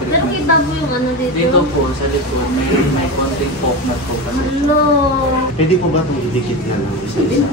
Pero kita mo yung ano dito? Dito po, sa likod, may konting poknat po kasi. Hello! Pwede po ba itong idikit na lang isa-isa?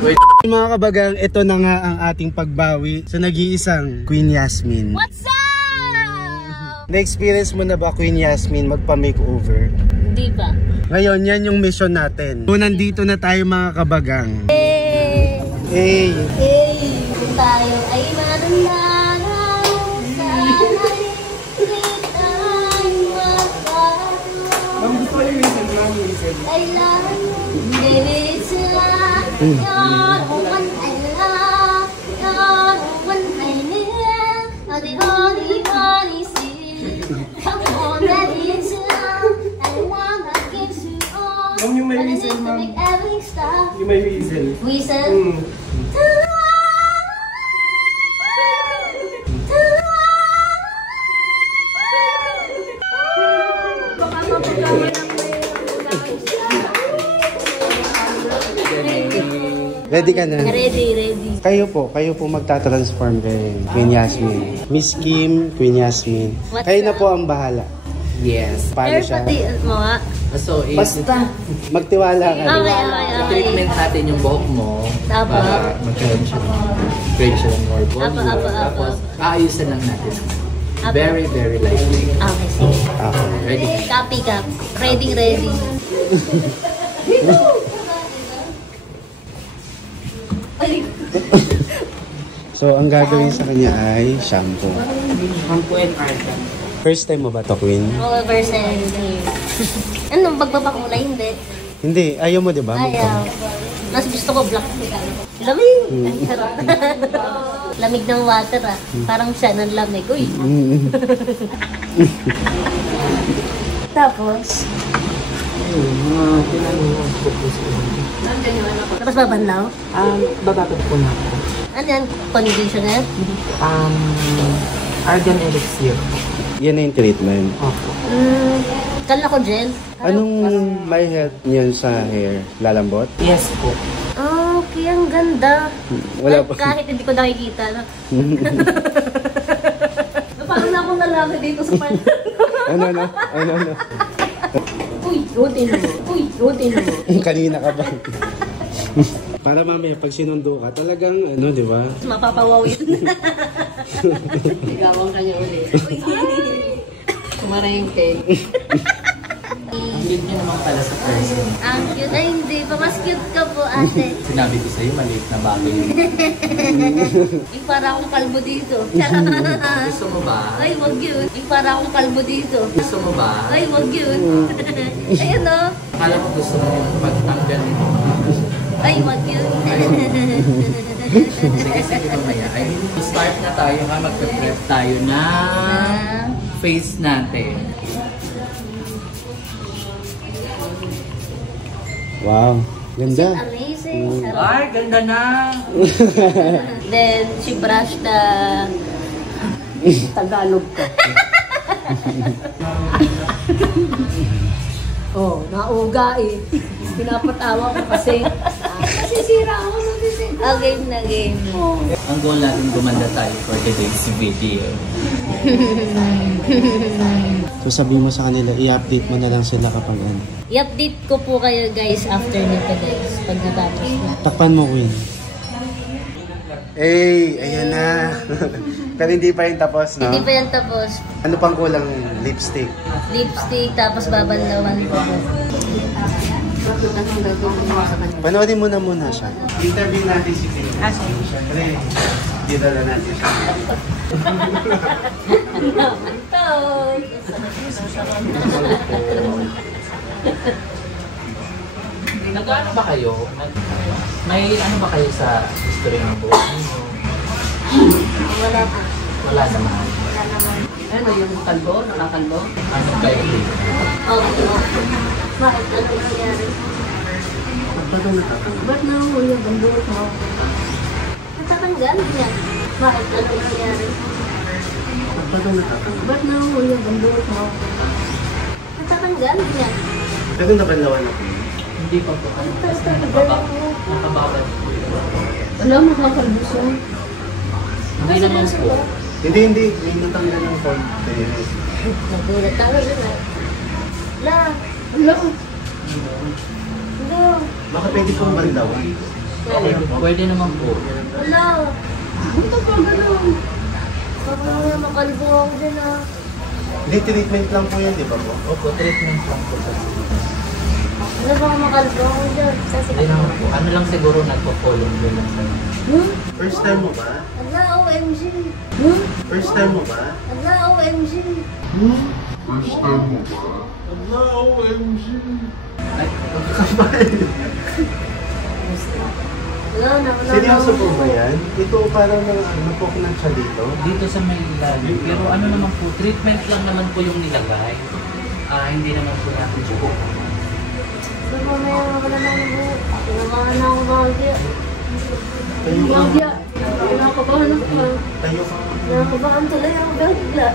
Wait. Mga kabagang, ito na nga ang ating pagbawi sa nag-iisang Queen Yasmin. What's up? Na-experience mo na ba, Queen Yasmin, magpa-makeover? Hindi pa. Ngayon, yan yung mission natin. So, nandito na tayo mga kabagang. Hey! Hey! Hey! Kung tayo ay madandanaw, sana'y hindi tayo magkakaroon. Ma'am, gusto ko yung reason, ma'am, reason. Kailangan bibigit sila. You're the one I love. You're the one I need. You're the only one I see. Come on, that is love. I wanna give you all. Ma'am, yung may But I reason, need to ma'am. make every stop. Yung may reason. Reason? Ready ka na? Ready. Kayo po magta-transform kay Queen Yasmin. Miss Kim, Queen Yasmin. What's Kayo na up? po ang bahala. Yes. Paano Pero siya? pati mo nga. So, Basta, magtiwala ka. Okay. treatment natin yung buhok mo Apo. para magkaroon siya ng more volume. Apo. Tapos, aayusan lang natin. Apo. Very, very lightly. Okay, sige. Okay. Ready? Copy. Ready. So, ang gagawin sa kanya ay shampoo. Shampoo and argan. First time mo ba to, Queen? All person here. Ano, magpapakulay? Hindi. Hindi, ayaw mo, di ba? Ayaw. Mas gusto ko black. Lamig! Ay, sarap. Lamig ng water ah. Parang siya ng lamig. Uy! Tapos? Tapos babanlaw? Bababad po na ako. Ano yan? Conditioner? Argan elixir. Yan na yung treatment. Opo. Kala ko gel. Anong may help niyan sa hair? Lalambot? Yes po. Okay, ang ganda. Wala Ay, pa. kahit hindi ko nakikita. No? Parang na akong lalaki dito sa part. Ano? Uy, rutin mo. Kanina ka ba? Para mamaya, pag sinundo ka, talagang ano, di ba? Mapapawaw yun. Ligawang kanya ulit. Kumarengke. Ang cute niyo naman pala sa person. Ang cute. Ay, hindi pa. Mas cute ka po, ate. Sinabi ko sa'yo, maliit na bagay yun. Yung para akong kalbo dito. Gusto mo ba? Ay, wag yun. Yung para akong kalbo dito. Gusto mo ba? Ay, wag yun. Ayun o. Akala ko gusto mo yung pagtanggal nito. Ay, wag yun. Sige, mamaya. Ay, start na tayo ha. Magpe-prep tayo na face natin. Wow, ganda. Amazing. Sarap. Ay, ganda na! Then, she brushed the... Tagalog ka. Oh, nauga eh. Pinapatawa ko kasi. Kasi sira ako sa bisig. Game. Ang goal natin gumanda tayo for today's video. So sabihin mo sa kanila, i-update mo na lang sila kapag ano. I-update ko po kayo guys after nito guys. Pag natapos na. Takpan mo, Queen. Hey, ayan na. Pero hindi pa yung tapos, no? Hindi pa yan tapos. Ano pang kulang? Lipstick. Lipstick, tapos babanlawan ko po. Anong gagawin mo sa kanya? Panoodin mo na muna siya. Interview natin si Queen. Siyempre, dito na natin siya. Nag-ano ba kayo? May ano ba kayo sa history ng buhay niyo? Wala pa. Wala naman. Ano yung kalbo? Nakakalbo? Ano kayo dito? Okay. Bakit? Ano nangyari? Ba't nahuli ang bandot mo? Natatanggal niya. Bakit? Ano nangyari? Ba't nahuli ang bandot mo? Natatanggal niya. Pero nabanlawan ako. Hindi pa po. Nakababad po. Wala makakalbo siya. Hindi naman po. Hindi. May natanggal ng konti. Nagulat ako dun. La. Hello. Hello. Baka pwede pong bandawan. Okay, pwede naman po. Hello. Ito pa gano'n. Baka nga makalbo ako dyan ah. Hindi, treatment lang po yan, di ba po? Opo, treatment lang po. Ano baka makalbo ako dyan? Hindi naman po. Ano lang siguro nagpo-follow ko lang sa First time mo ba? Ala, OMG. First time mo ba? Ala, OMG. Ay, Wala na, wala na. Seryoso po ba yan? Ito parang napok na siya dito. dito sa may ilalim. Pero ano naman po, treatment lang naman po yung nilagay. Hindi naman po natin siya po. So, mamaya wala na ako buhok. Pinamahan na ako bagya. Tayo ka. Bagya. Nakakabahan ako. Tayo ka. Nakakabahan tuloy ako bagla.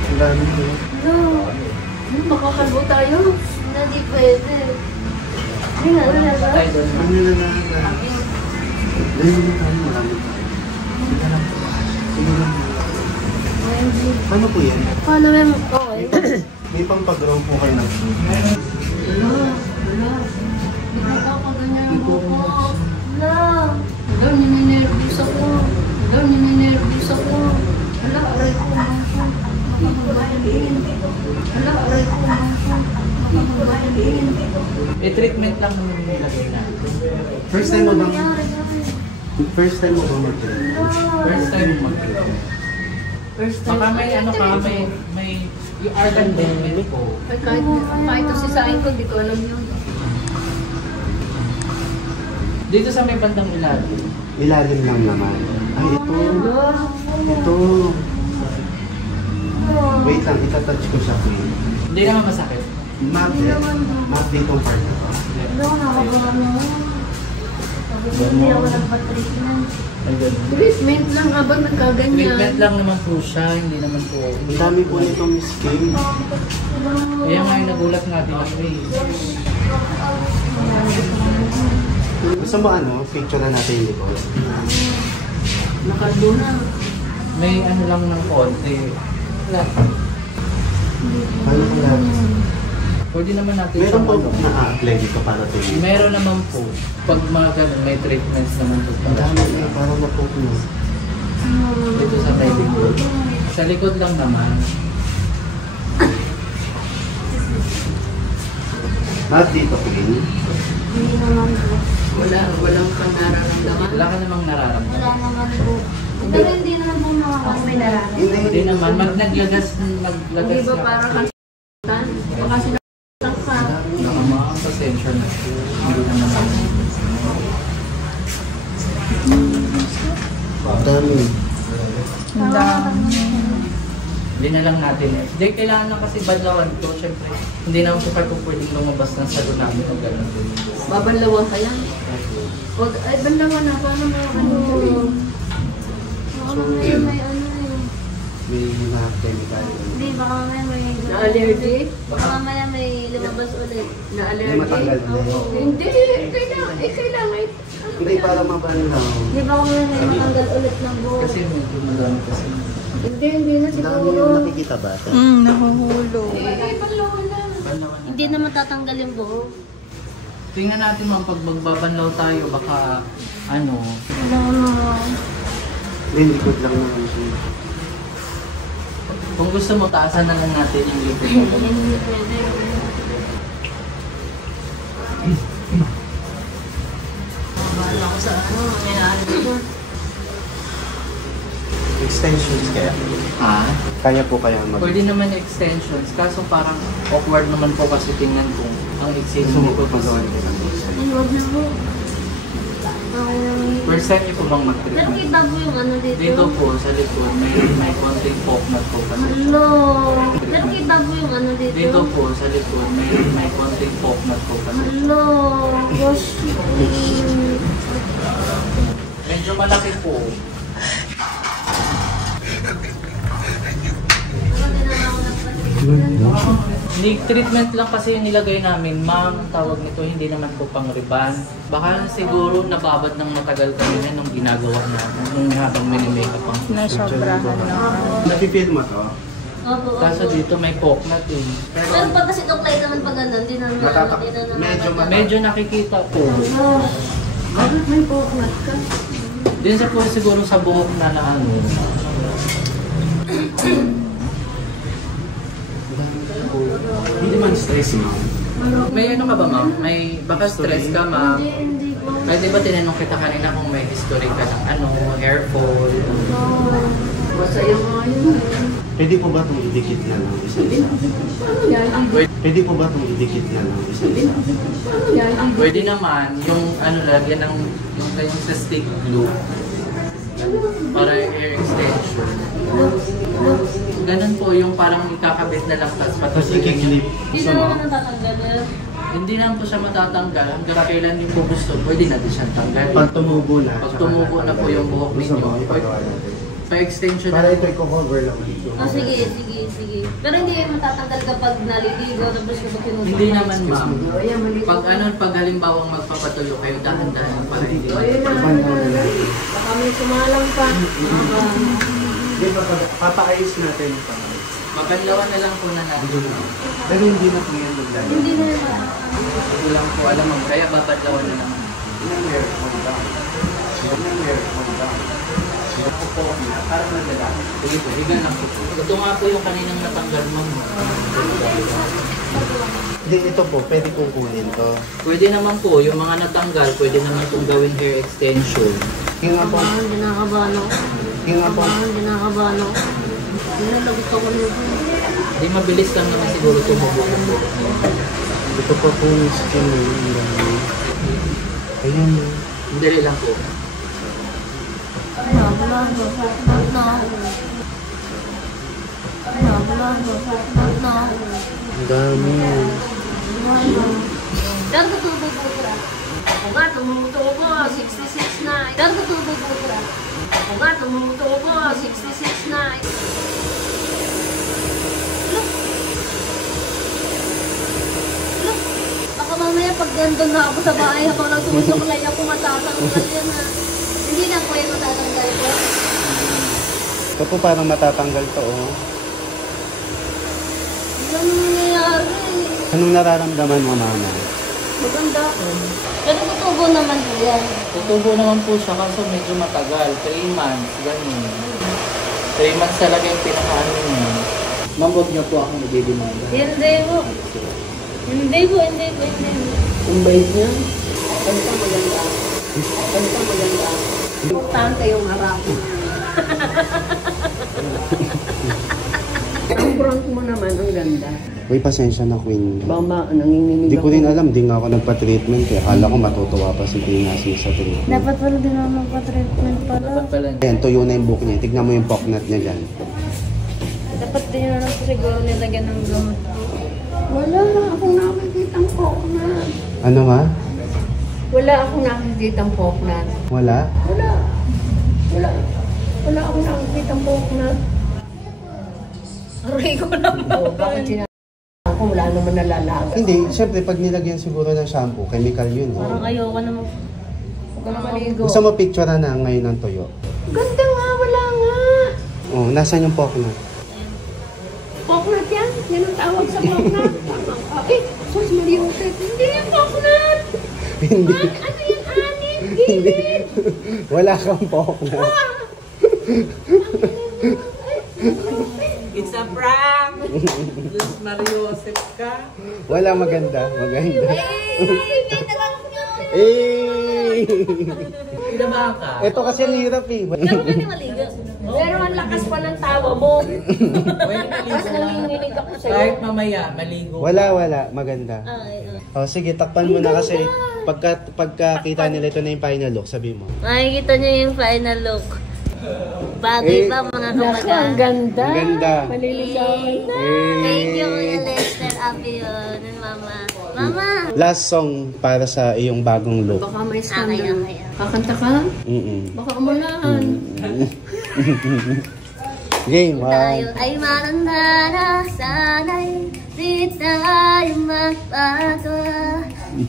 Ang dami mo. No. Makakalbo tayo. Hindi pwede. Hindi nga, wala ba? Tayo doon. Ano na na? Ayun na tayo, marami tayo. Sige lang po. Sige lang. OMG. Paano po yan? Paano yung okay? May pang-pag-grow po kayo ng Wala. Wala. Hindi ko pa ganyan ang buhok. Wala. Wala, nininervous ako. Wala, nininervous ako. Wala, aray ko. Makakabahin. Wala, aray ko. Makakabahin. Treatment lang naman yung nilagay natin. First time mo bang Nangyari, guys. First time mo bang mag-treat? First time mag-treatment. First time. Baka may ano ka, may yung organ treatment po. Ay, kahit ito si Sain ko, di ko alam yun. Dito sa may bandang ilalim. Ilalim lang naman. Ay, ito. Ito. Wait lang, itatouch ko siya po. Hindi naman masakit. Map ditong part na to. Ano, nakagawa mo. Hindi ako nagpa-treatment. Ayun. Treatment lang habang nagkaganyan. Treatment lang naman po siya, hindi naman po. Ang dami po nitong Miss Kim. Kaya nga yung nagulat nga din ako eh. Gusto mo ano, picture na natin yung likod. Nakalbo na. May ano lang ng konti. Wala. Paano ko lang? Pwede naman natin Meron po ano. na-apply dito para to yun. Meron naman po. Pag mga ganun, may treatments naman po. Ang dami na, parang na-poke mo. Dito sa may likod. Sa likod lang naman. Map dito, Kim. Hindi naman po. Walang kang nararamdaman. Wala ka namang nararamdaman. Wala naman po. Pero hindi naman po nakakasama. May nararamdaman. Hindi naman. Naglagas Hindi ba ka. parang kansan? Baka sinasang ka. Nakamaang pasensya na po. Hindi naman ako. Ang dami. Hindi na lang natin. Hindi, kailangan na kasi badlawan to. Siyempre, hindi naman po kayo pwedeng lumabas ng salon namin o gano'n. Babanlawan ka lang. Wag, ay, banlawan na. Paano mo ano? Baka mamaya may ano eh. May mga chemical. Hindi, baka mamaya may... Na-allergy? Baka mamaya may lumabas ulit. May Na-allergy? matanggal ulit. Hindi. Kailangan. Hindi para mabanlaw. Hindi, baka mamaya may matanggal ulit ng buhok. Kasi medyo madami kasi. Hindi na Ang dami siguro. yung nakikita ba? Nahuhulog. Banlawan na. Banlawan na. Hindi naman tatanggal yung buhok. Tingnan natin mga pag magbabanlaw tayo, baka ano, Wala naman. Hindi, likod lang naman siya. kung gusto mo, taasan na lang natin yung likod. Hindi pwede. Bahala ko sa ano. May naaral. Extensions kaya? Ha? Kaya po kaya mag... Pwede naman extensions, kaso parang awkward naman po kasi tingnan kung ang extension Gusto mo ko po pagawa nito. Ay, huwag na po. Okay lang yun. First time niyo po bang Pero mag-treatment? kita po yung ano dito. Dito po sa likod, may konting poke na po kasi. Hello. Pero kita po yung ano dito. Dito po sa likod, may konting poke na po kasi. Hello. Gosh. Medyo malaki po. Treatment lang kasi yung nilagay namin, ma'am, tawag nito, hindi naman po pang riban. Baka siguro nababad ng matagal kanina nung ginagawa namin, nung habang mini-makeup ang Nasobrahan na. Napipil mo to? Opo, kaso opo. dito may coconut eh. Pero pag kasi doklay naman pag ganda, hindi na Medyo nakikita po. Bakit may coconut ka? Din sa po siguro sa buhok na ano. Hindi man stress, ma'am. May ano ka ba, ma'am? May baka stress ka, ma'am? Hindi po. Ay, di ba tinanong kita kanina kung may history ka ng ano, hair fall? Masaya nga yun. Pwede po ba itong idikit na lang isa-isa? Pwede po ba itong idikit na lang isa-isa? Pwede naman yung ano lagyan ng yung sa stick glue para hair extension. Ganun po yung parang ikakabit na lang tapos Tapos patuloy. ikiklip. Hindi Gusto na mo? naman natatanggal. Hindi lang po siya matatanggal hanggang kailan yung po gusto. Pwede natin siyang tanggalin. Pag tumubo na. Pag tumubo na po yung buhok Gusto mo ninyo, ipagawa natin? pa-extension Para na. ito i-cover lang dito. Oh, sige. Pero hindi matatanggal kapag naliligo, tapos kapag pinupo. Hindi naman, ma'am. Ayan, mali. Pag halimbawa magpapatulo kayo, dahan-dahan pa rin. Ayun na. Baka may sumalang pa. Hindi pa, papaayos natin. Mabanlawan na lang po na natin. Pero hindi na po yan maglalagay. Hindi na naman. Hindi lang po alam mo, kaya babadlawan na lang. Ilang meron mo ba? Ilang meron mo ba? Ako po na, parang nagdala. Sige po, higa lang po. Ito nga po yung kaninang natanggal mo. Hindi, ito po, pwede kong kunin to. Pwede naman po, yung mga natanggal, pwede naman itong gawing hair extension. Hinga po. Dinakabano. Hinga po. Dinakabano. Nilalagot ako nito. Hindi mabilis lang naman siguro tumubo. Ito po po yung skin mo. Ayun. Dali lang po. Ang dami. Dargo tubo pura. Ako nga tumutubo, 66 na. Dargo tubo pura. Ako nga tumutubo, 66 na. Look. Baka mamaya pag nandun na ako sa bahay habang nagtumutuklay ako matatanggal yan ha. Hindi na po yung matatanggal ko. Ito po parang matatanggal to, oh. Hindi naman nangyayari. Anong nararamdaman mo, mama? Maganda ko. Pero tutubo naman po yan. Tutubo naman po siya kaso medyo matagal. 3 months, ganun. 3 months talaga yung pinakaano niya. Ma'am, huwag niyo po akong nagdidimanda. Hindi po. Hindi po. Ang bait niya. Basta maganda. Basta maganda. Importante yung harap. Ang front mo naman, ang ganda. Uy, pasensya na, Queen. Mama, nanginginig Hindi ko rin alam, di nga ako nagpa-treatment eh. Akala ko matutuwa pa si Pinasi sa treatment. Dapat pala din naman magpa-treatment pala. Dapat pala. Ayan, tuyo na yung buhok niya. Tignan mo yung pocknut niya dyan. Dapat din na lang siguro nilagyan ng gamot po. Wala akong nakikitang coconut. Ano ma? Wala akong nakikitang coconut. Wala? Wala. Wala akong nakikitang coconut. Aray ko na po. Bakit sinabi ko? Wala naman nalalaga. Hindi, syempre pag nilagyan siguro ng shampoo, chemical yun. Parang Eh. ayoko na mag... Huwag ka na maligo. Gusto mo picture na ngayon ng tuyo? Ganda nga, wala nga. Oh, nasan yung pocknut? Coconut yan? Yan ang tawag sa coconut. Eh, sus, mariutit. Hindi yung coconut. Hindi. Ano yung anin? Hindi. Wala kang pocknut. It's a prank! Luz Mario Joseph ka? Wala, maganda. Maganda. Ay, Eh! Pinaba ka? Ito kasi ang hirap eh. Pero pwede maligo. Pero ang lakas pa ng tawa mo. Pwede Tapos maligo lang. nanginginig ako sa'yo. Kahit mamaya, maligo. Wala. Maganda. Ay, Oh, sige, takpan mo na kasi pagkakita nila ito na yung final look, sabi mo. makikita niyo yung final look. Bagay Eh, ba mga Naku, ang kabaga? ganda. Ang ganda. Maliligawan na. Thank you, Kuya Lester Apion. Mama. Mama! Last song para sa iyong bagong look. Baka may Okay. scandal. Kakanta ka? Baka umulan. Game, Tayo ay matanda na sana'y Di tayo magbago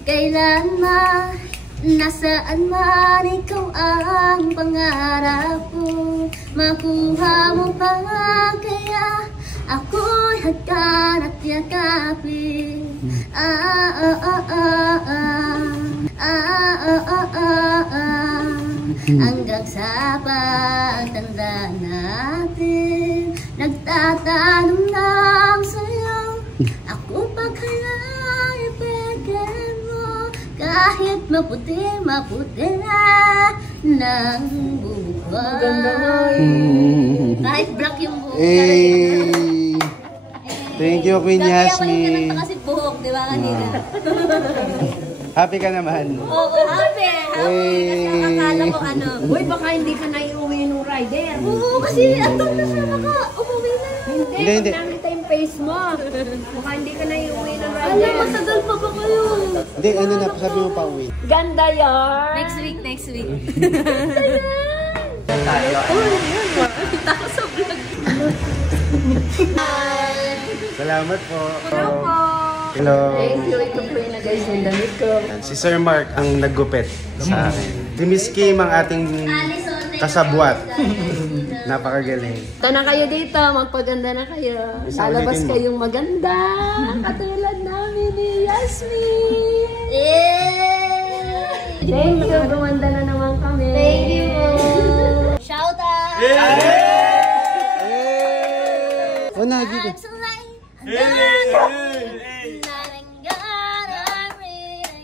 kailanman. Nasaan man ikaw ang pangarap ko, makuha mo pa kaya ako'y hagkan at yakapin. Hanggang sa pagtanda natin, nagtatanong lang sa'yo, ako pa kaya ibigay mo, kahit maputi na ng buhay. Kahit black yung buhok. Hey! Thank you, Queen Sabi ako yung Yasmin. kinanta kasi buhok, di ba kanina? Happy ka naman. Oo, happy. Kasi akala ko ano. Uy, baka hindi ka na iuwi ng rider. Oo, kasi atong nasama ka. Umuwi na. Hindi, hindi. Pag nakita yung face mo. Baka hindi ka na iuwi ng Alam, rider. matagal pa ba kayo? Hindi, ano na, sabi mo pa uwi. Ganda yarn. Next week. Tayo. Salamat po. Hello. Thank you. Ito po yung nag-guys yung damit ko. Si Sir Mark ang naggupit sa akin. Si Miss Kim ang ating kasabwat. Napakagaling. Ito na kayo dito. Magpaganda na kayo. Isa Lalabas ulitin mo. kayong maganda. Katulad namin ni Yasmin. Yay! Thank you. Gumanda na naman kami. Thank you. Shout out! Oh, nagi ka. I'm so light.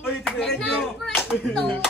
Uy, tignan nyo. Don't